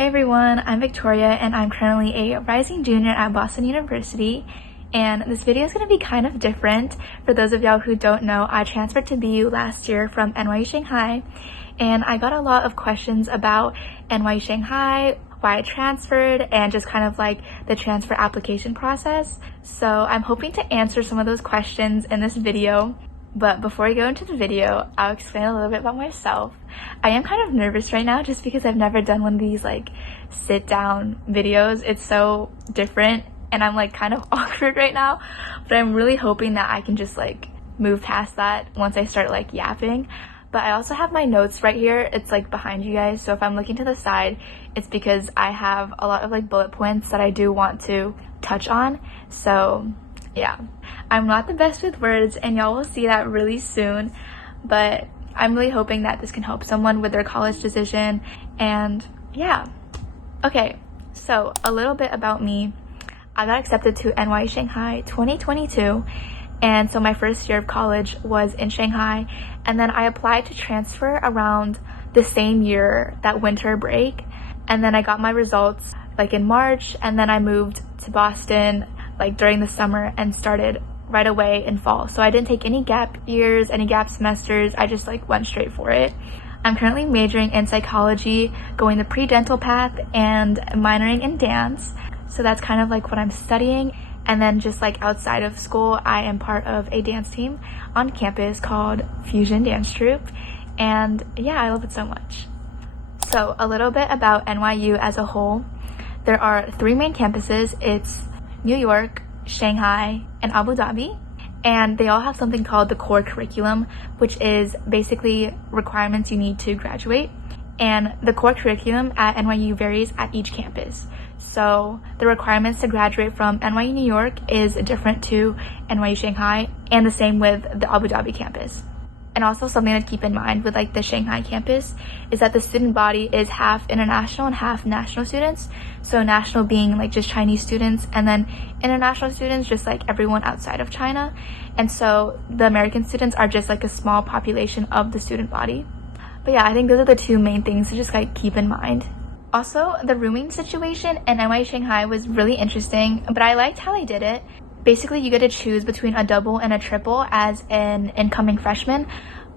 Hey everyone, I'm Victoria and I'm currently a rising junior at Boston University, and this video is going to be kind of different. For those of y'all who don't know, I transferred to BU last year from NYU Shanghai, and I got a lot of questions about NYU Shanghai, why I transferred, and just kind of like the transfer application process. So I'm hoping to answer some of those questions in this video. But before I go into the video, I'll explain a little bit about myself. I am kind of nervous right now just because I've never done one of these like sit down videos. It's so different and I'm like kind of awkward right now, but I'm really hoping that I can just like move past that once I start like yapping. But I also have my notes right here. It's like behind you guys, so if I'm looking to the side, it's because I have a lot of like bullet points that I do want to touch on. So yeah, I'm not the best with words and y'all will see that really soon, but I'm really hoping that this can help someone with their college decision. And yeah, okay, so a little bit about me. I got accepted to NYU Shanghai 2022, and so my first year of college was in Shanghai, and then I applied to transfer around the same year, that winter break, and then I got my results like in March, and then I moved to Boston like during the summer and started right away in fall. So I didn't take any gap years, any gap semesters. I just like went straight for it. I'm currently majoring in psychology, going the pre-dental path, and minoring in dance. So that's kind of like what I'm studying. And then just like outside of school, I am part of a dance team on campus called Fusion Dance Troupe. And yeah, I love it so much. So a little bit about NYU as a whole. There are 3 main campuses. It's New York, Shanghai, and Abu Dhabi, and they all have something called the core curriculum, which is basically requirements you need to graduate. And the core curriculum at NYU varies at each campus. So the requirements to graduate from NYU New York is different to NYU Shanghai, and the same with the Abu Dhabi campus. And also something to keep in mind with like the Shanghai campus is that the student body is half international and half national students. So national being like just Chinese students, and then international students just like everyone outside of China. And so the American students are just like a small population of the student body. But yeah, I think those are the 2 main things to just like keep in mind. Also, the rooming situation in NYU Shanghai was really interesting, but I liked how they did it. Basically, you get to choose between a double and a triple as an incoming freshman,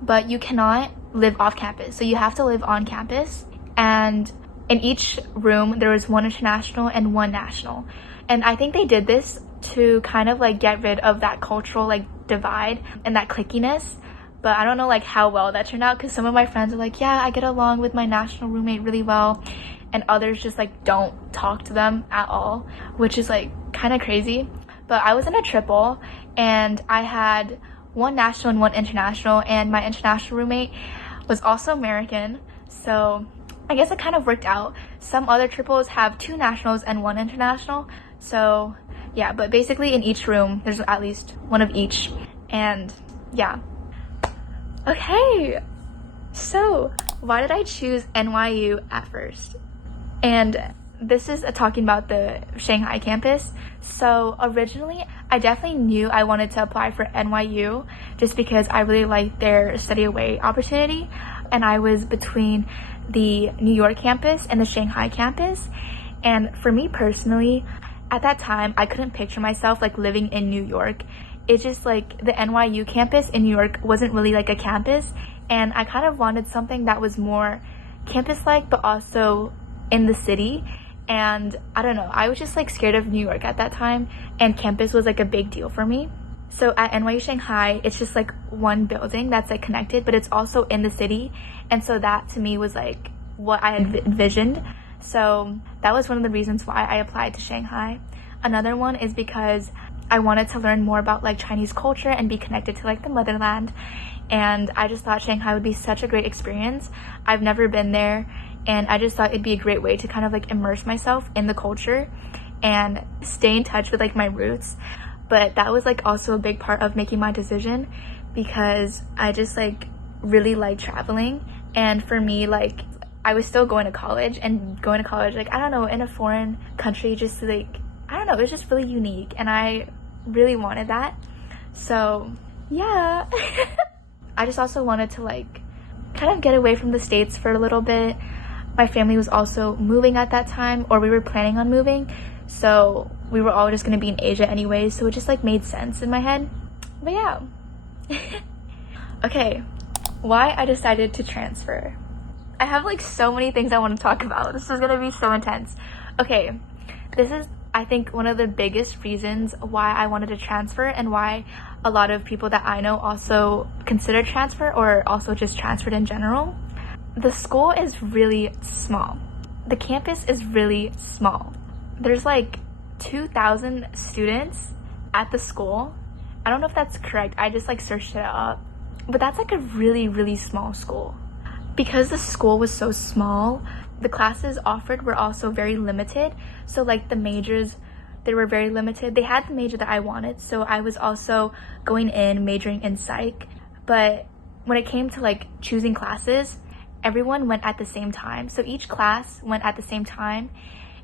but you cannot live off campus. So you have to live on campus, and in each room, there was 1 international and 1 national. And I think they did this to kind of like get rid of that cultural like divide and that cliquiness. But I don't know like how well that turned out, because some of my friends are like, yeah, I get along with my national roommate really well, and others just like don't talk to them at all, which is like kind of crazy. But I was in a triple, and I had 1 national and 1 international, and my international roommate was also American, so I guess it kind of worked out. Some other triples have 2 nationals and 1 international, so yeah, but basically in each room there's at least 1 of each. And yeah, okay, so why did I choose NYU at first? And this is talking about the Shanghai campus. So originally, I definitely knew I wanted to apply for NYU just because I really liked their study away opportunity. And I was between the New York campus and the Shanghai campus. And for me personally, at that time, I couldn't picture myself like living in New York. It's just like the NYU campus in New York wasn't really like a campus. And I kind of wanted something that was more campus-like, but also in the city. And I don't know, I was just like scared of New York at that time, and campus was like a big deal for me. So at NYU Shanghai, it's just like 1 building that's like connected, but it's also in the city. And so that to me was like what I had envisioned. So that was one of the reasons why I applied to Shanghai. Another one is because I wanted to learn more about like Chinese culture and be connected to like the motherland. And I just thought Shanghai would be such a great experience. I've never been there, and I just thought it'd be a great way to kind of like immerse myself in the culture and stay in touch with like my roots. But that was like also a big part of making my decision, because I just like really like traveling. And for me, like I was still going to college, and going to college like I don't know, in a foreign country, just like I don't know, it was just really unique, and I really wanted that. So yeah. I just also wanted to like kind of get away from the States for a little bit. my family was also moving at that time, or we were planning on moving, so we were all just gonna be in Asia anyways, so it just like made sense in my head. But yeah. Okay, why I decided to transfer. I have like so many things I want to talk about. This is gonna be so intense. Okay, this is, I think, one of the biggest reasons why I wanted to transfer, and why a lot of people that I know also consider transfer, or also just transferred in general. The school is really small. The campus is really small. There's like 2,000 students at the school. I don't know if that's correct. I just like searched it up. But that's like a really, really small school. Because the school was so small, the classes offered were also very limited. So like the majors, they were very limited. They had the major that I wanted, so I was also going in majoring in psych. But when it came to like choosing classes, everyone went at the same time. So each class went at the same time,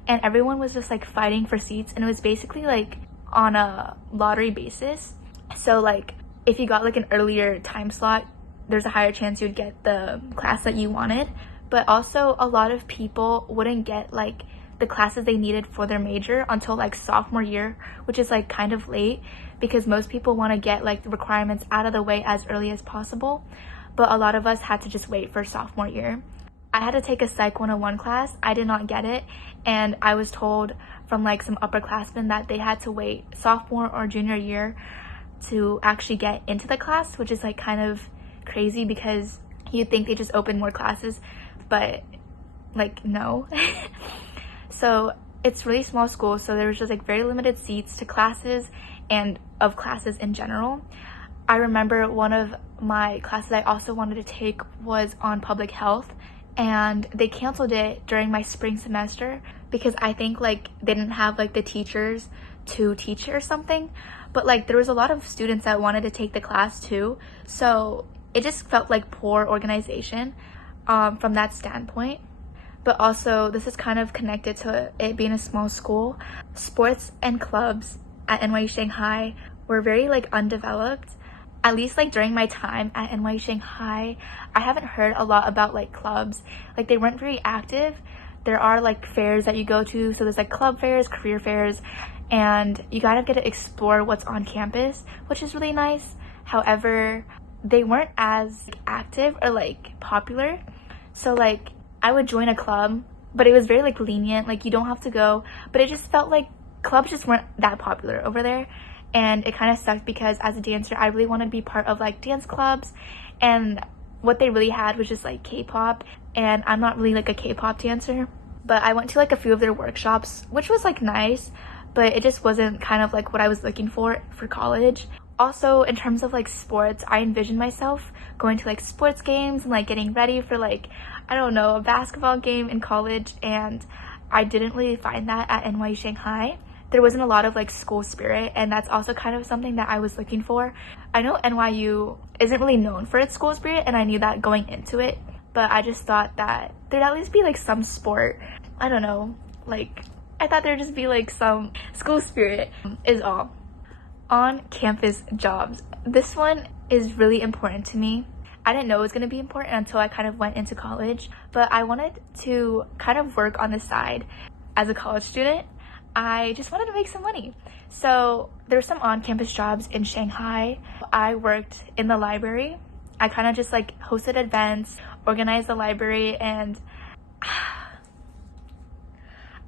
and everyone was just like fighting for seats, and it was basically like on a lottery basis. So like if you got like an earlier time slot, there's a higher chance you'd get the class that you wanted. But also a lot of people wouldn't get like the classes they needed for their major until like sophomore year, which is like kind of late, because most people want to get like the requirements out of the way as early as possible. But a lot of us had to just wait for sophomore year. I had to take a Psych 101 class. I did not get it, and I was told from like some upperclassmen that they had to wait sophomore or junior year to actually get into the class, which is like kind of crazy, because you'd think they just open more classes, but like no. So it's really small school, so there was just like very limited seats to classes and of classes in general. I remember one of my classes I also wanted to take was on public health, and they canceled it during my spring semester because I think like they didn't have like the teachers to teach it or something. But like there was a lot of students that wanted to take the class too, so it just felt like poor organization from that standpoint. But also, this is kind of connected to it being a small school. Sports and clubs at NYU Shanghai were very like undeveloped. At least like during my time at NYU Shanghai, I haven't heard a lot about like clubs. Like they weren't very active. There are like fairs that you go to, so there's like club fairs, career fairs, and you gotta get to explore what's on campus, which is really nice. However, they weren't as like, active or like popular. So like I would join a club, but it was very like lenient, like you don't have to go, but it just felt like clubs just weren't that popular over there. And it kind of sucked, because as a dancer I really wanted to be part of like dance clubs, and what they really had was just like K-pop, and I'm not really like a K-pop dancer. But I went to like a few of their workshops, which was like nice, but it just wasn't kind of like what I was looking for college. Also, in terms of like sports, I envisioned myself going to like sports games and like getting ready for like, I don't know, a basketball game in college, and I didn't really find that at NYU Shanghai. There wasn't a lot of like school spirit, and that's also kind of something that I was looking for. I know NYU isn't really known for its school spirit, and I knew that going into it, but I just thought that there'd at least be like some sport. I don't know, like I thought there'd just be like some school spirit is all. On-campus jobs. This one is really important to me. I didn't know it was going to be important until I kind of went into college, but I wanted to kind of work on the side. As a college student, I just wanted to make some money. So there's some on-campus jobs in Shanghai. I worked in the library. I kind of just like hosted events, organized the library, and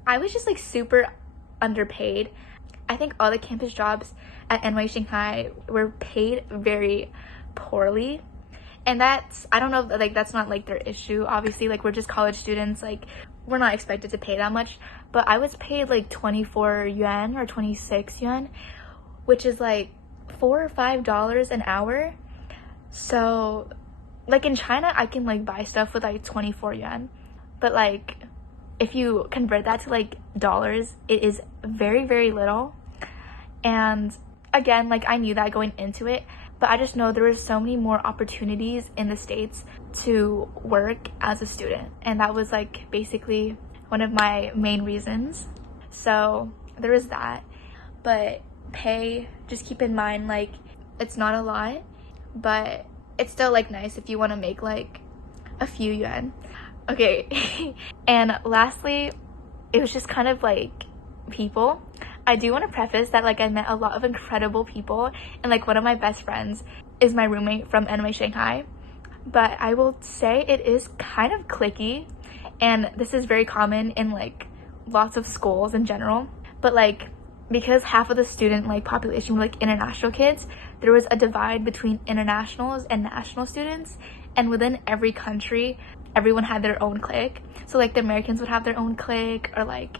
I was just like super underpaid. I think all the campus jobs at NYU Shanghai were paid very poorly, and that's, I don't know, like that's not like their issue. Obviously, like we're just college students, like we're not expected to pay that much. But I was paid like 24 yuan or 26 yuan, which is like $4 or $5 an hour. So like in China I can like buy stuff with like 24 yuan, but like if you convert that to like dollars, it is very, very little. And again, like I knew that going into it, but I just know there was so many more opportunities in the States to work as a student, and that was like basically one of my main reasons. So there was that. But pay, just keep in mind, like it's not a lot, but it's still like nice if you want to make like a few yuan. Okay. And lastly, it was just kind of like people. I do want to preface that like I met a lot of incredible people, and like one of my best friends is my roommate from NYU Shanghai. But I will say it is kind of cliquey, and this is very common in like lots of schools in general. But like because half of the student like population were like international kids, there was a divide between internationals and national students, and within every country everyone had their own clique. So like the Americans would have their own clique, or like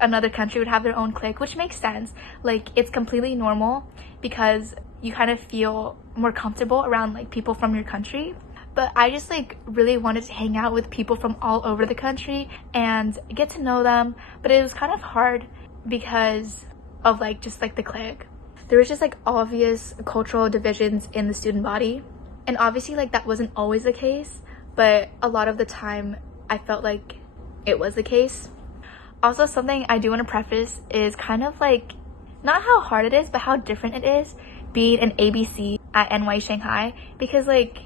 another country would have their own clique, which makes sense. Like it's completely normal because you kind of feel more comfortable around like people from your country. But I just like really wanted to hang out with people from all over the country and get to know them. But it was kind of hard because of like just like the clique. There was just like obvious cultural divisions in the student body. And obviously like that wasn't always the case, but a lot of the time I felt like it was the case. Also, something I do want to preface is kind of like not how hard it is, but how different it is being an ABC at NYU Shanghai, because like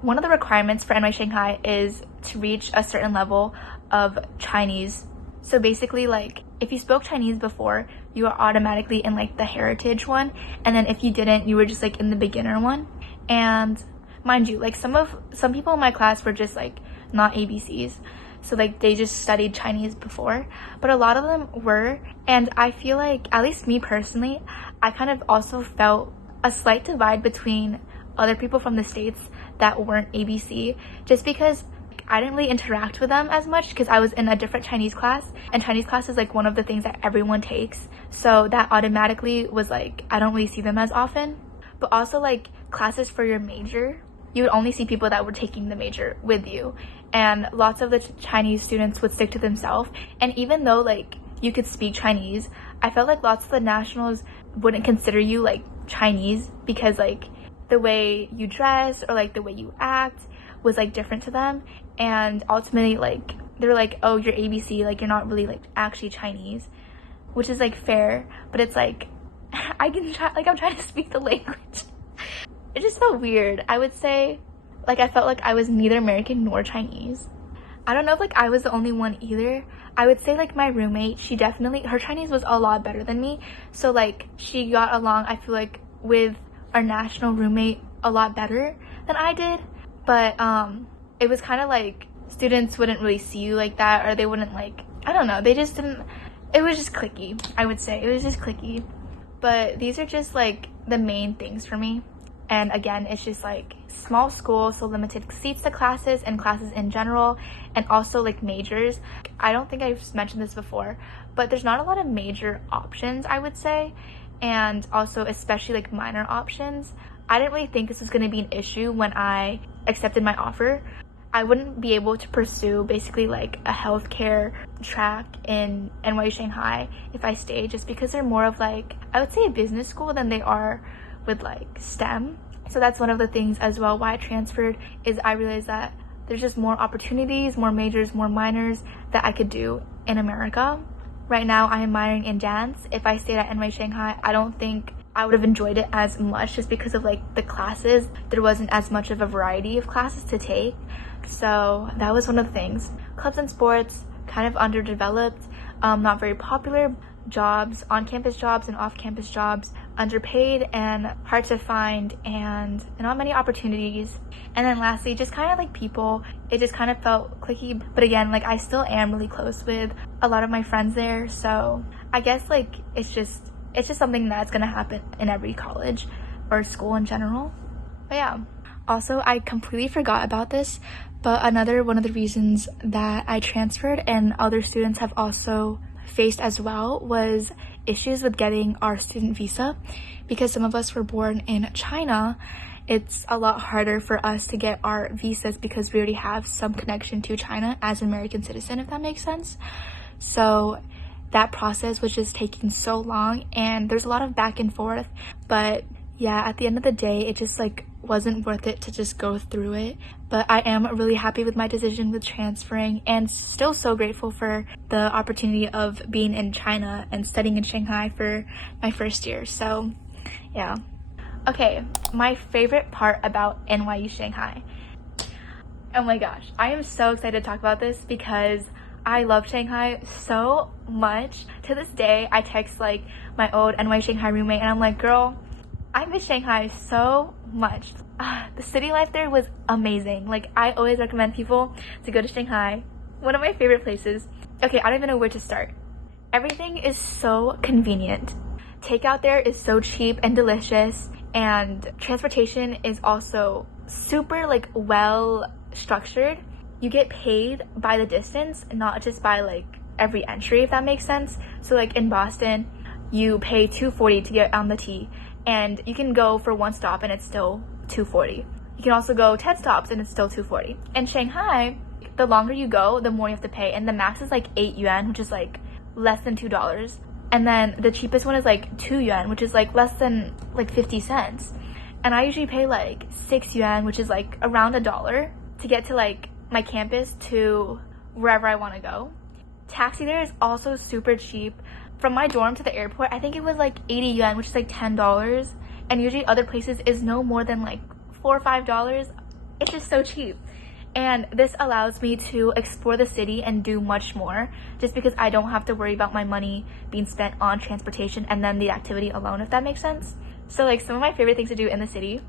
one of the requirements for NYU Shanghai is to reach a certain level of Chinese. So basically like if you spoke Chinese before, you are automatically in like the heritage one, and then if you didn't, you were just like in the beginner one. And mind you, like some people in my class were just like not ABCs, so like they just studied Chinese before, but a lot of them were. And I feel like, at least me personally, I kind of also felt a slight divide between other people from the States that weren't ABC, just because I didn't really interact with them as much because I was in a different Chinese class, and Chinese class is like one of the things that everyone takes, so that automatically was like I don't really see them as often. But also like classes for your major, you would only see people that were taking the major with you, and lots of the Chinese students would stick to themselves. And even though like you could speak Chinese, I felt like lots of the nationals wouldn't consider you like Chinese because like the way you dress or like the way you act was like different to them, and ultimately like they're like, oh, you're ABC, like you're not really like actually Chinese, which is like fair, but it's like I can try, like I'm trying to speak the language. It just felt weird. I would say like I felt like I was neither American nor Chinese. I don't know if like I was the only one either. I would say like my roommate, she definitely, her Chinese was a lot better than me, so like she got along, I feel like, with our national roommate a lot better than I did. But it was kind of like students wouldn't really see you like that, or they wouldn't like, I don't know, they just didn't, it was just cliquey. I would say it was just cliquey. But these are just like the main things for me. And again, it's just like small school, so limited seats to classes and classes in general, and also like majors. I don't think I've mentioned this before, but there's not a lot of major options, I would say, and also especially like minor options. I didn't really think this was going to be an issue when I accepted my offer. I wouldn't be able to pursue basically like a healthcare track in NYU Shanghai if I stayed, just because they're more of like, I would say, a business school than they are with like STEM. So that's one of the things as well why I transferred, is I realized that there's just more opportunities, more majors, more minors that I could do in America. Right now I am minoring in dance. If I stayed at NYU Shanghai, I don't think I would have enjoyed it as much, just because of like the classes. There wasn't as much of a variety of classes to take. So that was one of the things. Clubs and sports, kind of underdeveloped, not very popular. Jobs, on-campus jobs and off-campus jobs, underpaid and hard to find, and not many opportunities. And then lastly, just kind of like people, it just kind of felt cliquey. But again, like I still am really close with a lot of my friends there, so I guess like it's just something that's gonna happen in every college or school in general. But yeah. Also, I completely forgot about this, but another one of the reasons that I transferred, and other students have also faced as well, was issues with getting our student visa. Because some of us were born in China, it's a lot harder for us to get our visas because we already have some connection to China as an American citizen, if that makes sense. So that process was just taking so long, and there's a lot of back and forth. But yeah, at the end of the day, it just like wasn't worth it to just go through it. But I am really happy with my decision with transferring, and still so grateful for the opportunity of being in China and studying in Shanghai for my first year. So yeah. Okay, my favorite part about NYU Shanghai. Oh my gosh, I am so excited to talk about this because I love Shanghai so much. To this day, I text like my old NYU Shanghai roommate and I'm like, girl, I miss Shanghai so much. The city life there was amazing. Like, I always recommend people to go to Shanghai. One of my favorite places. Okay, I don't even know where to start. Everything is so convenient. Takeout there is so cheap and delicious, and transportation is also super like well structured. You get paid by the distance, not just by like every entry, if that makes sense. So like in Boston, you pay $2.40 to get on the T, and you can go for one stop and it's still $2.40. You can also go 10 stops and it's still $2.40. In Shanghai, the longer you go, the more you have to pay, and the max is like 8 yuan, which is like less than $2. And then the cheapest one is like 2 yuan, which is like less than like 50 cents. And I usually pay like 6 yuan, which is like around $1, to get to like my campus to wherever I want to go. Taxi there is also super cheap. From my dorm to the airport, I think it was like 80 yuan, which is like $10. And usually other places is no more than like $4 or $5. It's just so cheap. And this allows me to explore the city and do much more, just because I don't have to worry about my money being spent on transportation and then the activity alone, if that makes sense. So like some of my favorite things to do in the city,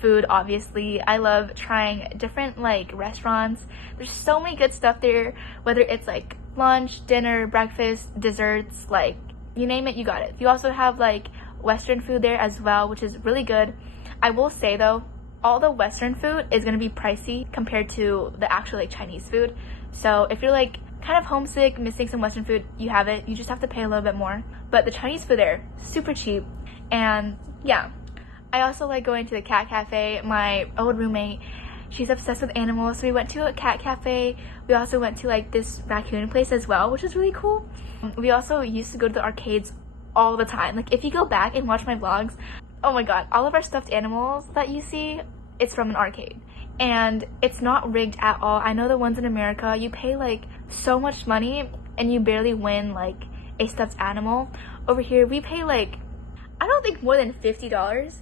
food obviously. I love trying different like restaurants. There's so many good stuff there, whether it's like lunch, dinner, breakfast, desserts, like you name it, you got it. You also have like Western food there as well, which is really good. I will say though, all the Western food is gonna be pricey compared to the actual like Chinese food. So if you're like kind of homesick, missing some Western food, you have it. You just have to pay a little bit more. But the Chinese food there, super cheap. And yeah, I also like going to the cat cafe. My old roommate, she's obsessed with animals, so we went to a cat cafe. We also went to like this raccoon place as well, which is really cool. We also used to go to the arcades all the time. Like if you go back and watch my vlogs, oh my god, all of our stuffed animals that you see, it's from an arcade. And it's not rigged at all. I know the ones in America, you pay like so much money and you barely win like a stuffed animal. Over here, we pay like, I don't think more than $50.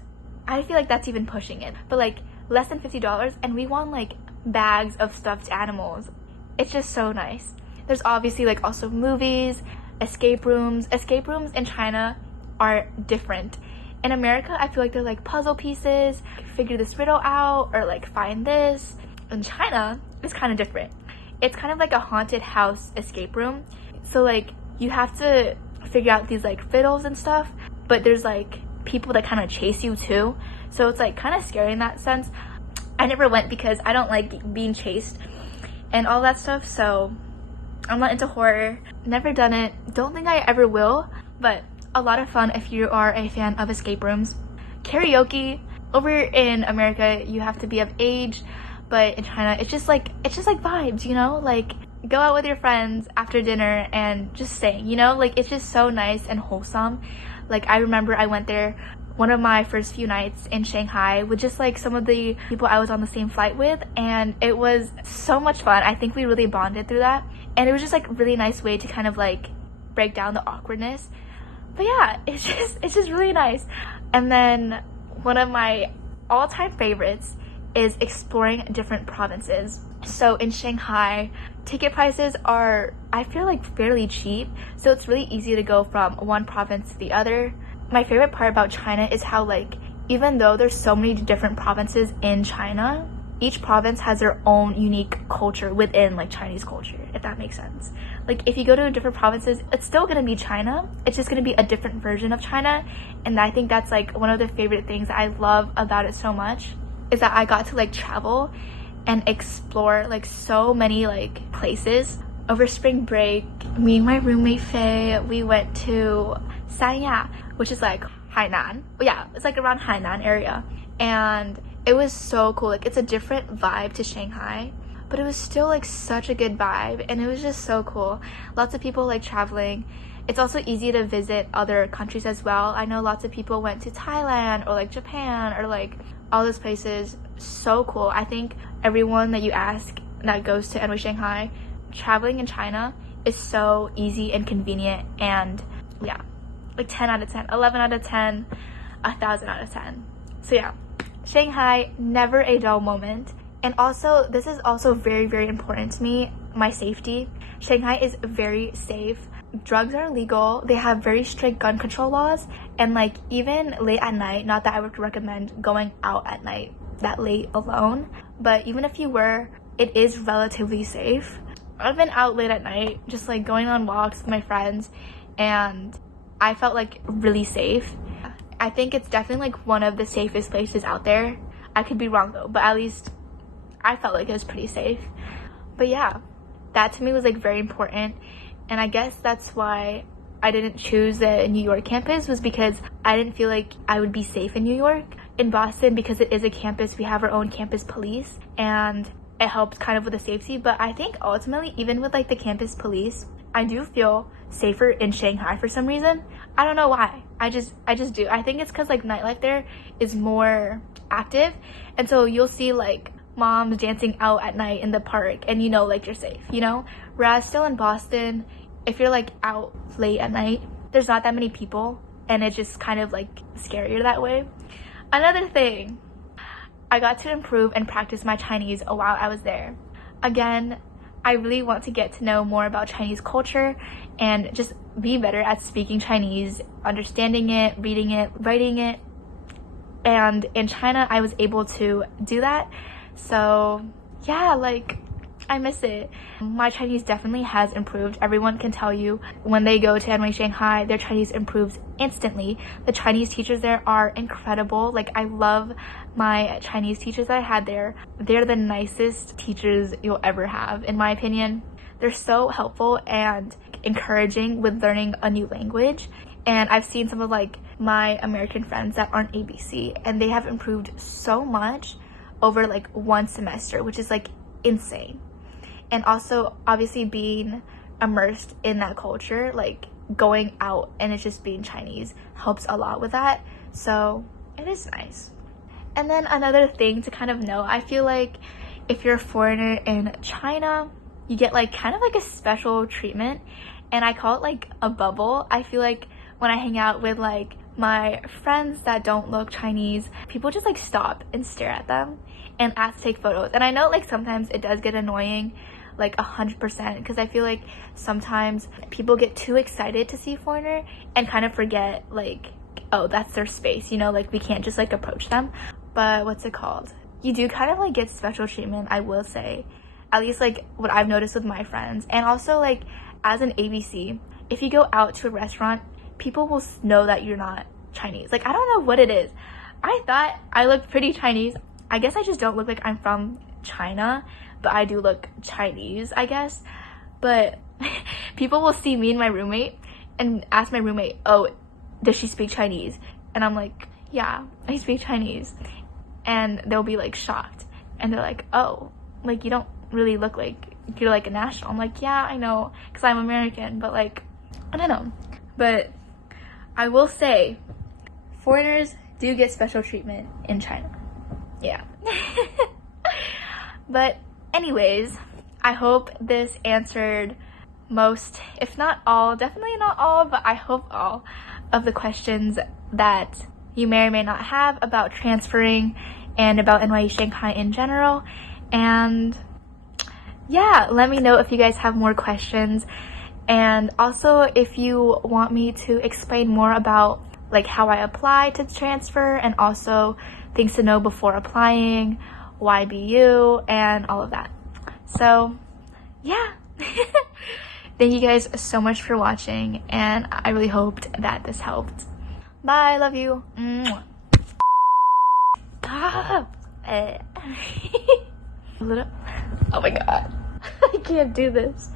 I feel like that's even pushing it, but like less than $50, and we won like bags of stuffed animals. It's just so nice. There's obviously like also movies, escape rooms. Escape rooms in China are different. In America, I feel like they're like puzzle pieces, figure this riddle out, or like find this. In China, it's kind of different. It's kind of like a haunted house escape room. So like you have to figure out these like riddles and stuff, but there's like people that kind of chase you too. So it's like kind of scary in that sense. I never went because I don't like being chased and all that stuff, so I'm not into horror. Never done it. Don't think I ever will, but a lot of fun if you are a fan of escape rooms. Karaoke, over in America you have to be of age, but in China it's just like vibes, you know, like go out with your friends after dinner and just sing, you know, like it's just so nice and wholesome. Like I remember I went there one of my first few nights in Shanghai with just like some of the people I was on the same flight with, and it was so much fun. I think we really bonded through that, and it was just like a really nice way to kind of like break down the awkwardness. But yeah, it's just really nice. And then one of my all-time favorites is exploring different provinces. So in Shanghai, ticket prices are, I feel like, fairly cheap, so it's really easy to go from one province to the other. My favorite part about China is how like even though there's so many different provinces in China, each province has their own unique culture within like Chinese culture, if that makes sense. Like if you go to different provinces, it's still gonna be China, it's just gonna be a different version of China. And I think that's like one of the favorite things I love about it so much, is that I got to like travel and explore like so many like places. Over spring break, me and my roommate Faye, we went to Sanya, which is like Hainan. Yeah, it's like around Hainan area, and it was so cool. Like it's a different vibe to Shanghai, but it was still like such a good vibe, and it was just so cool. Lots of people like traveling. It's also easy to visit other countries as well. I know lots of people went to Thailand or like Japan or like all those places. So cool. I think everyone that you ask that goes to NYU Shanghai, traveling in China is so easy and convenient, and yeah, like 10 out of 10, 11 out of 10, 1,000 out of 10. So yeah, Shanghai, never a dull moment. And also, this is also very, very important to me, my safety. Shanghai is very safe. Drugs are illegal. They have very strict gun control laws. And like even late at night, not that I would recommend going out at night that late alone, but even if you were, it is relatively safe. I've been out late at night, just like going on walks with my friends, and I felt like really safe. I think it's definitely like one of the safest places out there. I could be wrong though, but at least I felt like it was pretty safe. But yeah, that to me was like very important, and I guess that's why I didn't choose the New York campus, was because I didn't feel like I would be safe in New York. In Boston, because it is a campus, we have our own campus police, and it helps kind of with the safety. But I think ultimately, even with like the campus police, I do feel safer in Shanghai for some reason. I don't know why. I just do. I think it's because like nightlife there is more active, and so you'll see like moms dancing out at night in the park, and you know, like you're safe, you know. Whereas still in Boston, if you're like out late at night, there's not that many people, and it's just kind of like scarier that way. Another thing, I got to improve and practice my Chinese while I was there. Again, I really want to get to know more about Chinese culture and just be better at speaking Chinese, understanding it, reading it, writing it. And in China, I was able to do that. So yeah, like I miss it. My Chinese definitely has improved. Everyone can tell you when they go to NYU Shanghai, their Chinese improves instantly. The Chinese teachers there are incredible. Like I love my Chinese teachers that I had there. They're the nicest teachers you'll ever have, in my opinion. They're so helpful and encouraging with learning a new language. And I've seen some of like my American friends that aren't ABC, and they have improved so much over like one semester, which is like insane. And also obviously being immersed in that culture, like going out and it's just being Chinese helps a lot with that. So it is nice. And then another thing to kind of know, I feel like if you're a foreigner in China, you get like kind of like a special treatment, and I call it like a bubble. I feel like when I hang out with like my friends that don't look Chinese, people just like stop and stare at them and ask to take photos. And I know like sometimes it does get annoying, like 100%, because I feel like sometimes people get too excited to see a foreigner and kind of forget like, oh, that's their space, you know, like we can't just like approach them. But what's it called, you do kind of like get special treatment, I will say, at least like what I've noticed with my friends. And also like as an ABC, if you go out to a restaurant, people will know that you're not Chinese. Like I don't know what it is. I thought I looked pretty Chinese. I guess I just don't look like I'm from China, but I do look Chinese, I guess. But people will see me and my roommate and ask my roommate, oh, does she speak Chinese? And I'm like, yeah, I speak Chinese. And they'll be like shocked, and they're like, oh, like you don't really look like you're like a national. I'm like, yeah, I know, because I'm American, but like I don't know. But I will say foreigners do get special treatment in China. Yeah. But anyways, I hope this answered most, if not all, definitely not all, but I hope all of the questions that you may or may not have about transferring and about NYU Shanghai in general. And yeah, let me know if you guys have more questions. And also if you want me to explain more about like how I apply to transfer, and also things to know before applying, YBU, and all of that. So yeah. Thank you guys so much for watching, and I really hoped that this helped. Bye, love you. Mwah. Stop. Oh my god. I can't do this.